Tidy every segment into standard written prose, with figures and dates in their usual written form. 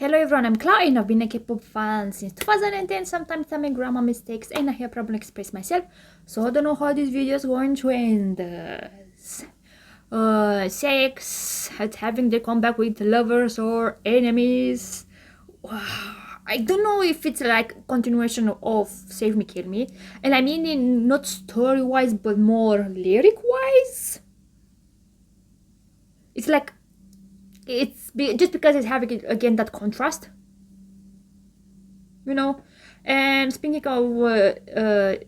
Hello everyone, I'm Clara and I've been a K-pop fan since 2010. Sometimes I make grammar mistakes and I have problem express myself, so I don't know how this video is going to end. CIX is having their comeback with lovers or enemies. I don't know if it's like continuation of Save Me Kill Me, and I mean in not story wise but more lyric wise. It's like just because it's having again that contrast, you know. And speaking of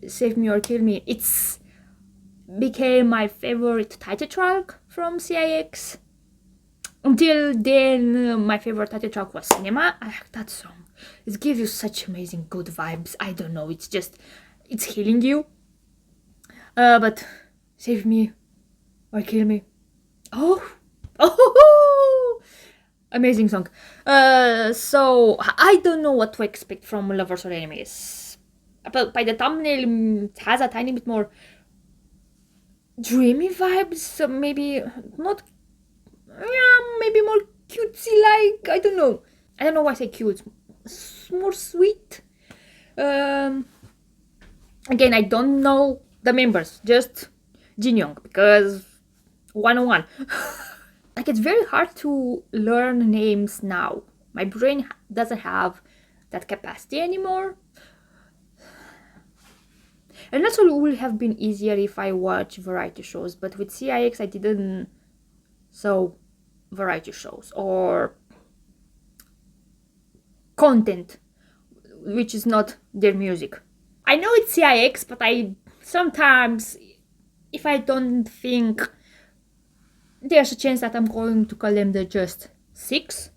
Save Me or Kill Me, it's became my favorite title track from CIX. Until then, my favorite title track was Cinema. I like that song. It gives you such amazing good vibes. I don't know, it's healing you. But Save Me or Kill Me, oh, amazing song. So I don't know what to expect from Lovers or Enemies. But by the thumbnail, it has a tiny bit more dreamy vibes. So maybe not. Yeah, maybe more cutesy. Like I don't know why I say cute. More sweet. Again, I don't know the members. Just Jin Young because 101. Like it's very hard to learn names now. My brain doesn't have that capacity anymore. And that's all would have been easier if I watch variety shows, but with CIX I didn't saw variety shows or content which is not their music. I know it's CIX, but I sometimes, if I don't think, there's a chance that I'm going to call them the just six.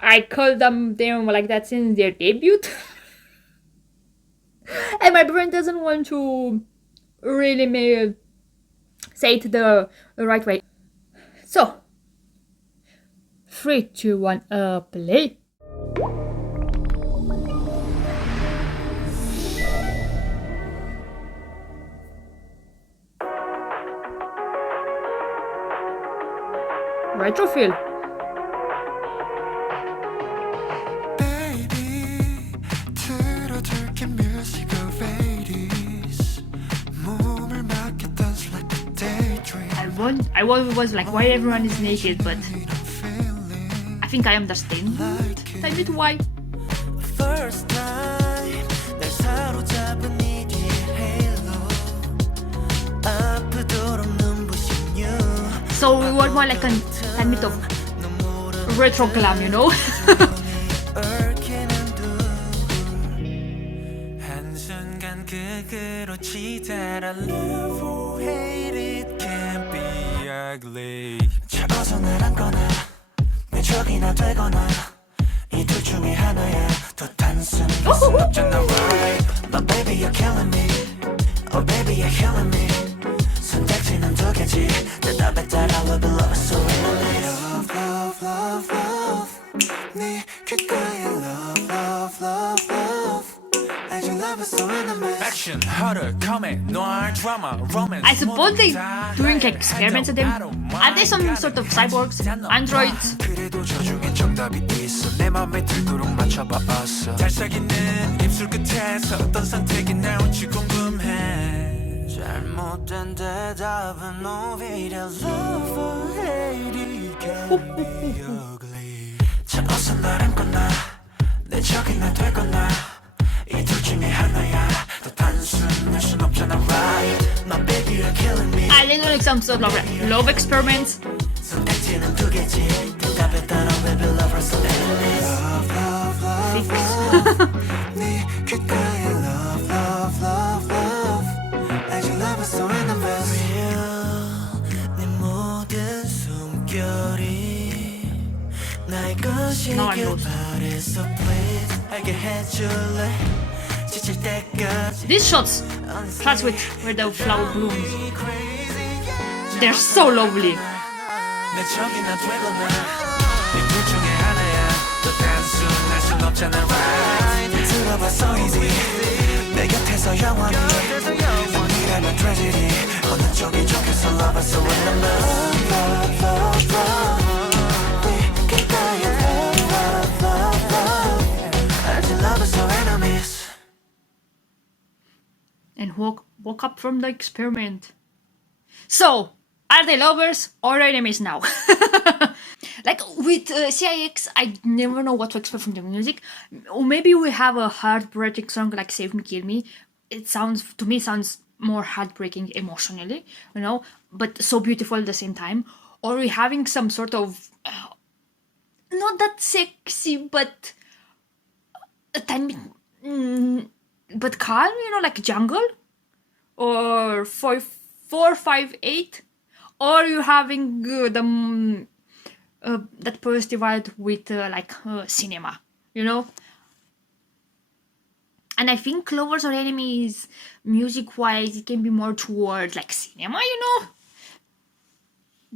I call them like that since their debut. And my brain doesn't want to really say it the right way. So, 3, 2, 1, play. Retro feel. I was like, why everyone is naked, but I think I understand a bit why. So we were more like a bit of retro glam, you know? I suppose they doing experiments at them. Are they some sort of cyborgs? Androids? Are they doing some sort of love experiments? No, I'm lost. These shots with where the flower blooms, they're so lovely. and woke up from the experiment. So, are they lovers or enemies now? Like with CIX, I never know what to expect from the music. Or maybe we have a heartbreaking song like Save Me, Kill Me. It sounds, to me, sounds more heartbreaking emotionally, you know, but so beautiful at the same time. Or we having some sort of, not that sexy, but a tiny, but calm, you know, like jungle. Or 458, or you having the that positive vibe with cinema, you know. And I think Lovers or Enemies, music wise, it can be more towards like cinema, you know.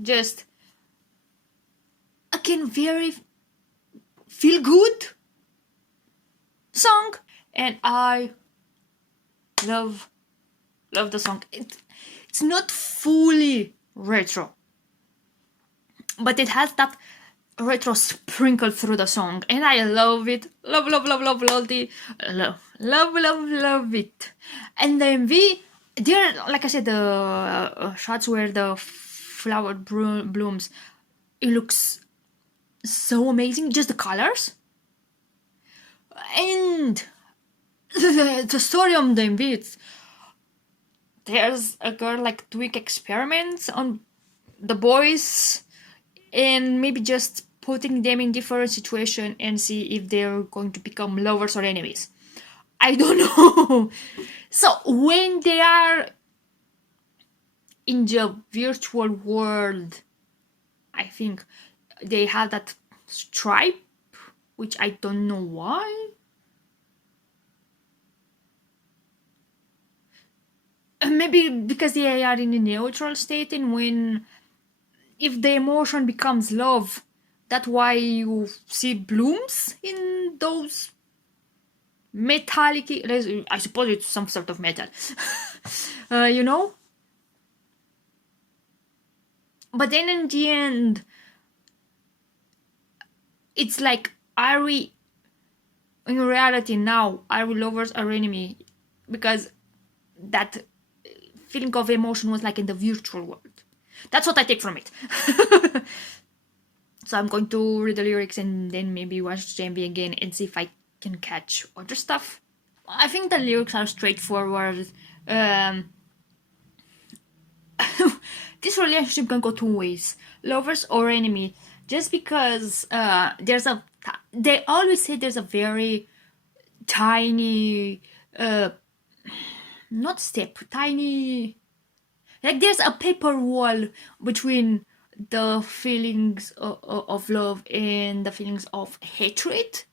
Just again, very feel good song, and I love the song. It's not fully retro, but it has that retro sprinkled through the song, and I love it. Love it. And the MV, there, like I said, the shots where the flower blooms, it looks so amazing. Just the colors and the story of the MV. There's a girl like doing experiments on the boys and maybe just putting them in different situation and see if they're going to become lovers or enemies. I don't know. So when they are in the virtual world, I think they have that stripe, which I don't know why. Maybe because they are in a neutral state, and when if the emotion becomes love, that's why you see blooms in those metallic. I suppose it's some sort of metal, you know. But then in the end, it's like, are we in reality now? Are we lovers or enemy? Because that feeling of emotion was like in the virtual world. That's what I take from it. So I'm going to read the lyrics and then maybe watch the MV again and see if I can catch other stuff. I think the lyrics are straightforward. This relationship can go two ways, lovers or enemy. Just because they always say there's a very tiny, not step, tiny, like there's a paper wall between the feelings of love and the feelings of hatred.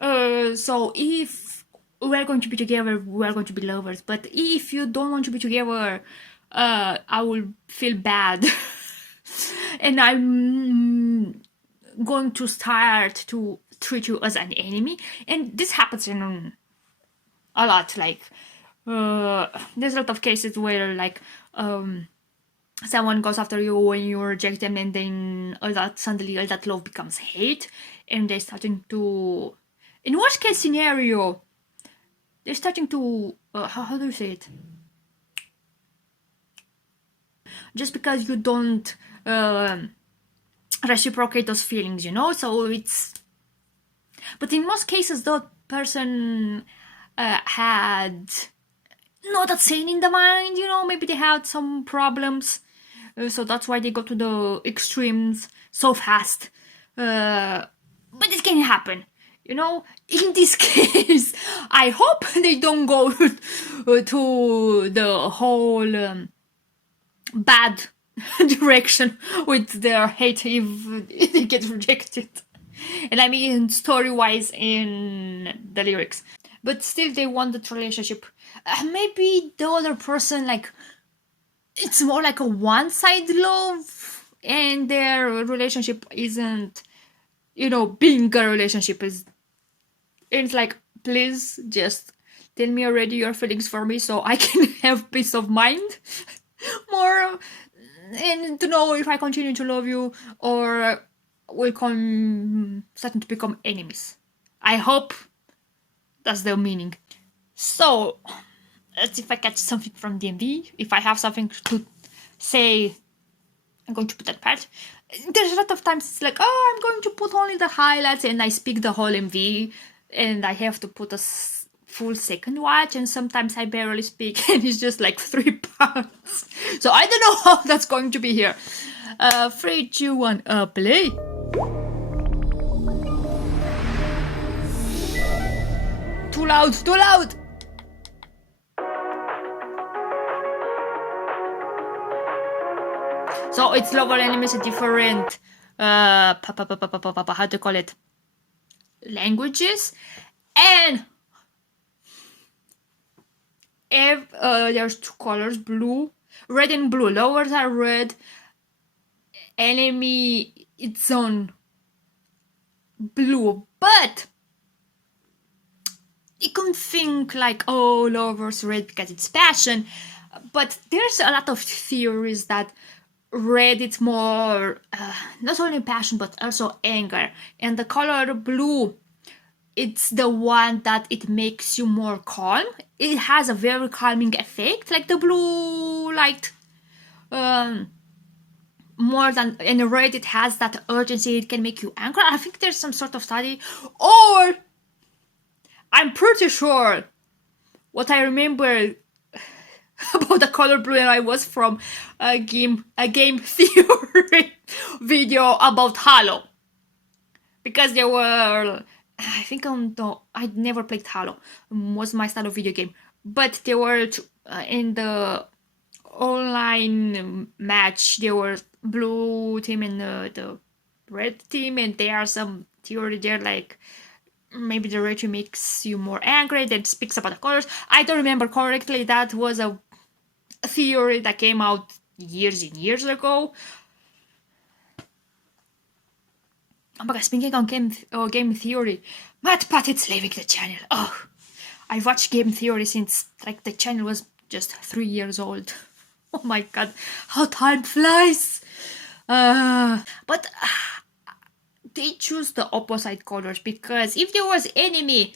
So if we're going to be together, we're going to be lovers. But if you don't want to be together, I will feel bad. And I'm going to start to treat you as an enemy. And this happens in a lot. Like, there's a lot of cases where, like, someone goes after you when you reject them, and then suddenly all that love becomes hate, and they're starting to, in worst case scenario, they're starting to how do you say it? Just because you don't reciprocate those feelings, you know. So it's, but in most cases, the person had not that sane in the mind, you know. Maybe they had some problems. So that's why they go to the extremes so fast. But it can happen, you know. In this case, I hope they don't go to the whole bad direction with their hate if they get rejected. And I mean story-wise in the lyrics. But still, they want that relationship. Maybe the other person, like, it's more like a one-side love, and their relationship isn't, you know, being a relationship is. It's like, please just tell me already your feelings for me so I can have peace of mind more, and to know if I continue to love you or we'll starting to become enemies. I hope that's the meaning. So Let's see if I catch something from DMV. If I have something to say, I'm going to put that part. There's a lot of times it's like, oh, I'm going to put only the highlights and I speak the whole MV and I have to put a full second watch, and sometimes I barely speak and it's just like 3 parts. So I don't know how that's going to be here. 3, 2, 1, play. Too loud, too loud. So it's lower enemies and different, how to call it, languages, and there's 2 colors, red and blue. Lowers are red, enemy it's on blue, but you can think like, oh, lowers red because it's passion, but there's a lot of theories that red it's more not only passion but also anger, and the color blue it's the one that it makes you more calm. It has a very calming effect, like the blue light, more than, and red it has that urgency, it can make you angry. I think there's some sort of study, or I'm pretty sure what I remember about the color blue and I was from a game theory video about Halo, because there were, I think I never played Halo, was my style of video game, but there were in the online match there were blue team and the red team, and there are some theory there like maybe the red makes you more angry, that speaks about the colors. I don't remember correctly, that was a theory that came out years and years ago. Oh my god, speaking on game theory, Matt Pattett's leaving the channel. Oh, I've watched game theory since like the channel was just 3 years old. Oh my god, how time flies. But they choose the opposite colors, because if there was enemy,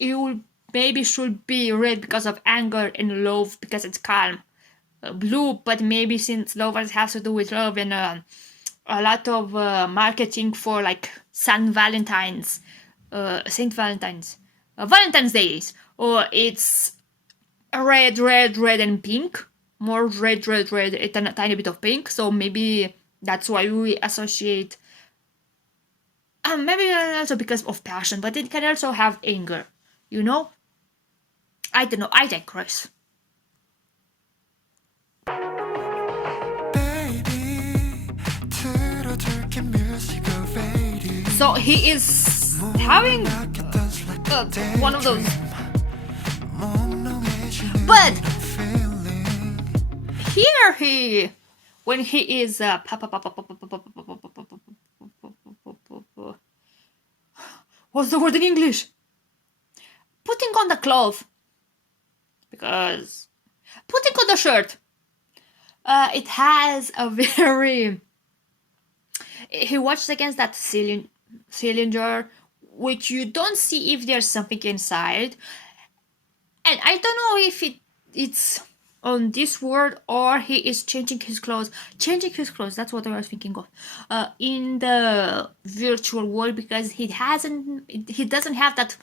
it would maybe should be red because of anger and love because it's calm. Blue, but maybe since love has to do with love and a lot of marketing for like Saint Valentine's Days, or it's red and pink, more red and a tiny bit of pink, so maybe that's why we associate, maybe also because of passion, but it can also have anger, you know? I don't know, I digress. So he is having one of those, but here when he is what's the word in English? Putting on the cloth, because putting on the shirt, it has a very, he watches against that cylinder, which you don't see if there's something inside, and I don't know if it's on this world or he is changing his clothes, that's what I was thinking of, in the virtual world, because he doesn't have that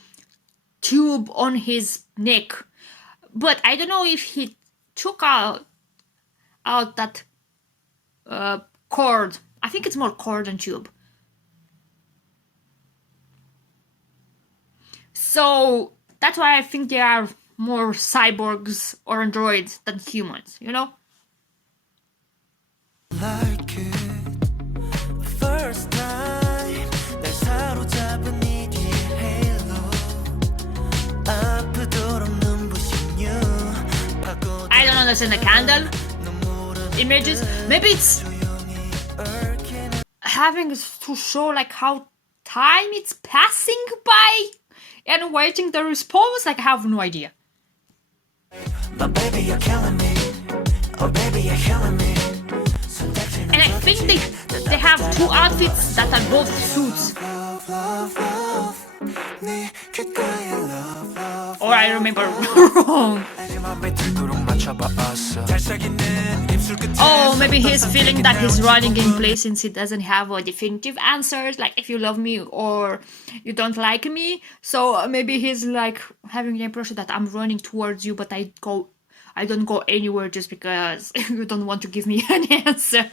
tube on his neck, but I don't know if he took out that cord. I think it's more cord than tube. So that's why I think there are more cyborgs or androids than humans, you know? Like it. First time, I don't understand the candle images. Maybe it's having to show like how time it's passing by and waiting the response. Like, I have no idea. But baby, you're killing me. Oh baby, you're killing me. And I think they have 2 outfits that are both suits. Or or I remember wrong. Oh, maybe he's feeling that he's running in place since he doesn't have a definitive answer, like if you love me or you don't like me. So maybe he's like having the impression that I'm running towards you, but I don't go anywhere just because you don't want to give me an answer.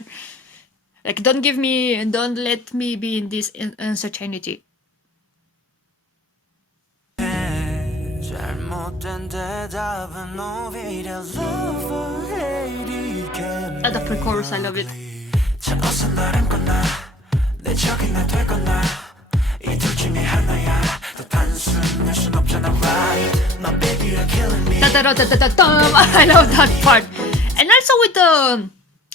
Like, don't let me be in this uncertainty. The pre-chorus, I love it. I love that part. And also with the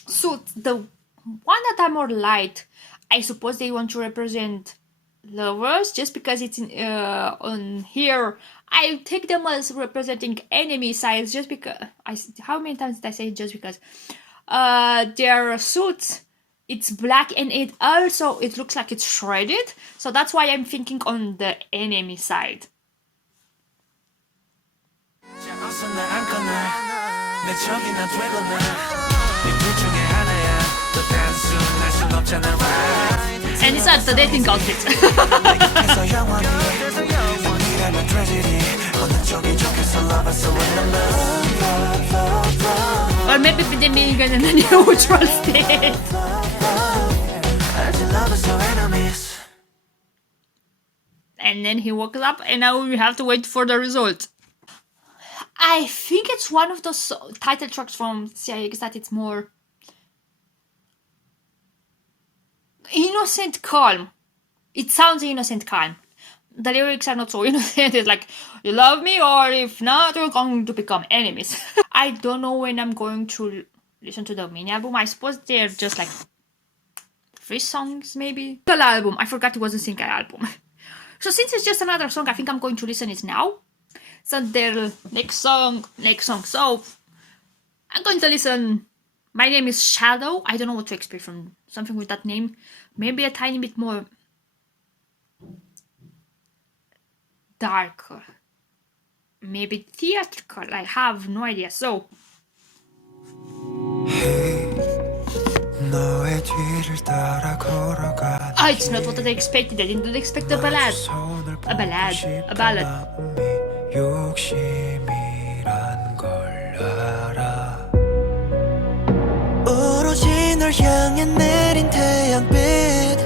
suits, the one that are more light, I suppose they want to represent lovers, just because it's on here. I take them as representing enemy sides, just because how many times did I say just because? Their suits, it's black and it looks like it's shredded, so that's why I'm thinking on the enemy side. And it's at the dating outfit. Or maybe the Megan in the neutral state. And then he woke up, and now we have to wait for the result. I think it's one of those title tracks from CIX that it's more innocent calm. It sounds innocent calm. The lyrics are not so innocent. It's like, you love me, or if not, we're going to become enemies. I don't know when I'm going to listen to the mini album. I suppose they're just like 3 songs, maybe. The album, I forgot it was a single album. So since it's just another song, I think I'm going to listen it now. So their next song. So I'm going to listen. My name is Shadow. I don't know what to expect from something with that name. Maybe a tiny bit more darker. Maybe theatrical. I have no idea. So it's not what I expected. I didn't expect a ballad. A ballad. 욕심이란 걸 알아. 오로지 널 향해 내린 태양빛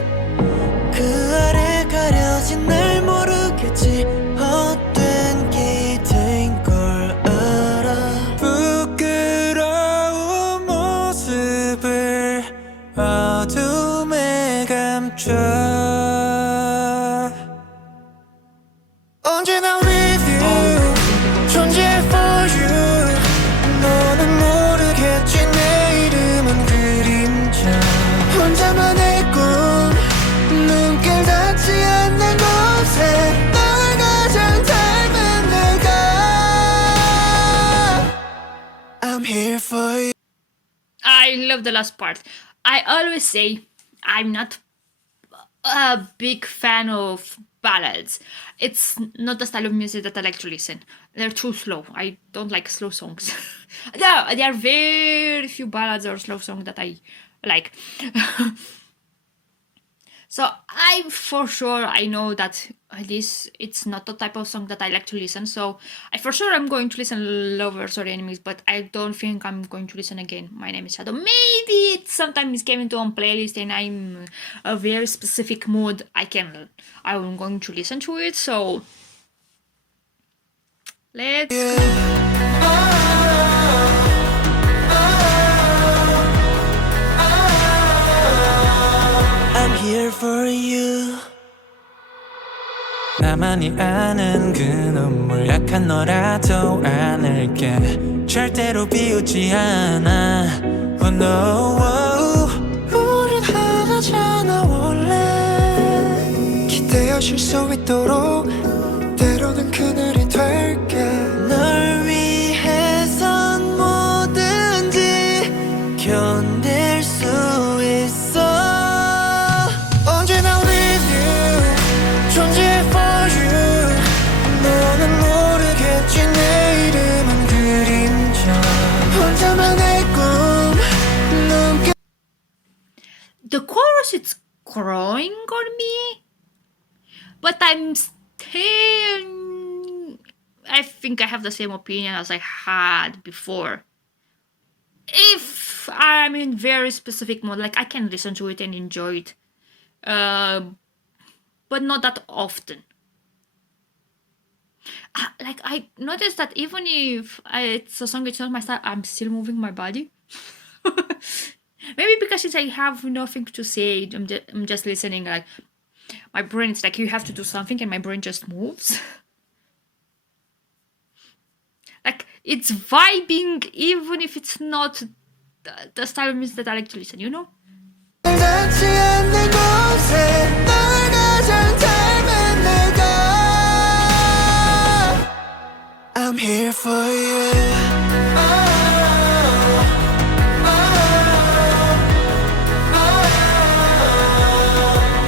그 아래 가려진 날 모르겠지 헛된 기대인 걸 알아. 부끄러운 모습을 어둠에 감춰 언제나 with you 존재해 for you 너는 모르겠지 내 이름은 그림자 혼자만의 꿈 눈길 닿지 않는 곳에 널 가장 닮은 내가 I'm here for you. I love the last part. I always say I'm not a big fan of ballads. It's not the style of music that I like to listen. They're too slow. I don't like slow songs. There are very few ballads or slow songs that I like. So I know that it's not the type of song that I like to listen. So I'm going to listen Lovers or Enemies, but I don't think I'm going to listen again. My Name is Shadow. Maybe it sometimes came into a playlist and I'm a very specific mood. I'm going to listen to it. So let's go. I'm here for you. 나만이 아는 그 눈물 약한 너라도 안을게 절대로 비웃지 않아. Oh no. 우린 하나잖아 원래 기대어 쉴 수 있도록 때로는 그늘이 될게 널 위해선 뭐든지 견딜 수 있어. 언제나 with you 존재해 for you 너는 모르겠지 growing on me, but I'm still, I think I have the same opinion as I had before. If I'm in very specific mode, like I can listen to it and enjoy it, but not that often. Like I noticed that even if it's a song, it's not my style, I'm still moving my body. Maybe because since I have nothing to say, I'm just listening. Like my brain, it's like you have to do something, and my brain just moves. Like it's vibing, even if it's not the style of music that I like to listen. You know. 닿지 않는 곳에 널 가장 닮은 내가 I'm here for you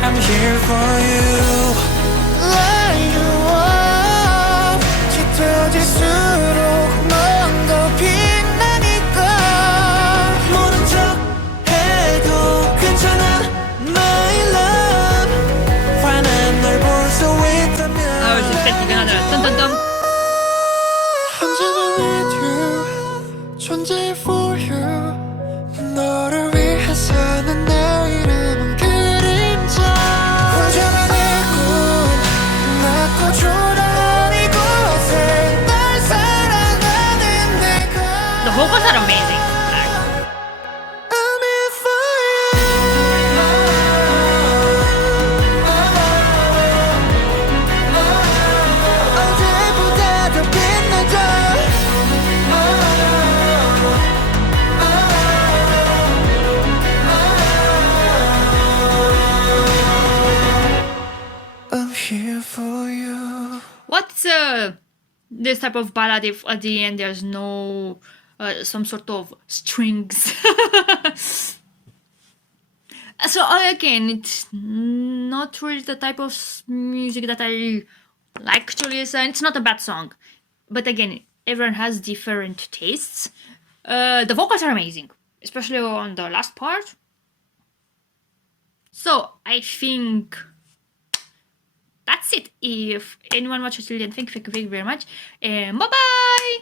I'm here for you Light you up 짙어질수록 넌 더 빛나니까 모른 척 해도 괜찮아 My love 환한 널 볼 수 있다면 I was expecting another dun dun dun. 언제나 with you 존재 for you 너를 위해서 난 내일은 그림자 혼자만 내꿈 낳고 초라한 이곳에 날 사랑하는 내가 The vocals are amazing. Like, I'm here for you 어제보다 더 빛나자 I'm here for you what's this type of ballad if at the end there's no some sort of strings? So again, it's not really the type of music that I like to listen. It's not a bad song, but again, everyone has different tastes. The vocals are amazing, especially on the last part. So I think that's it. If anyone watches till the end, thank you very much, and bye bye.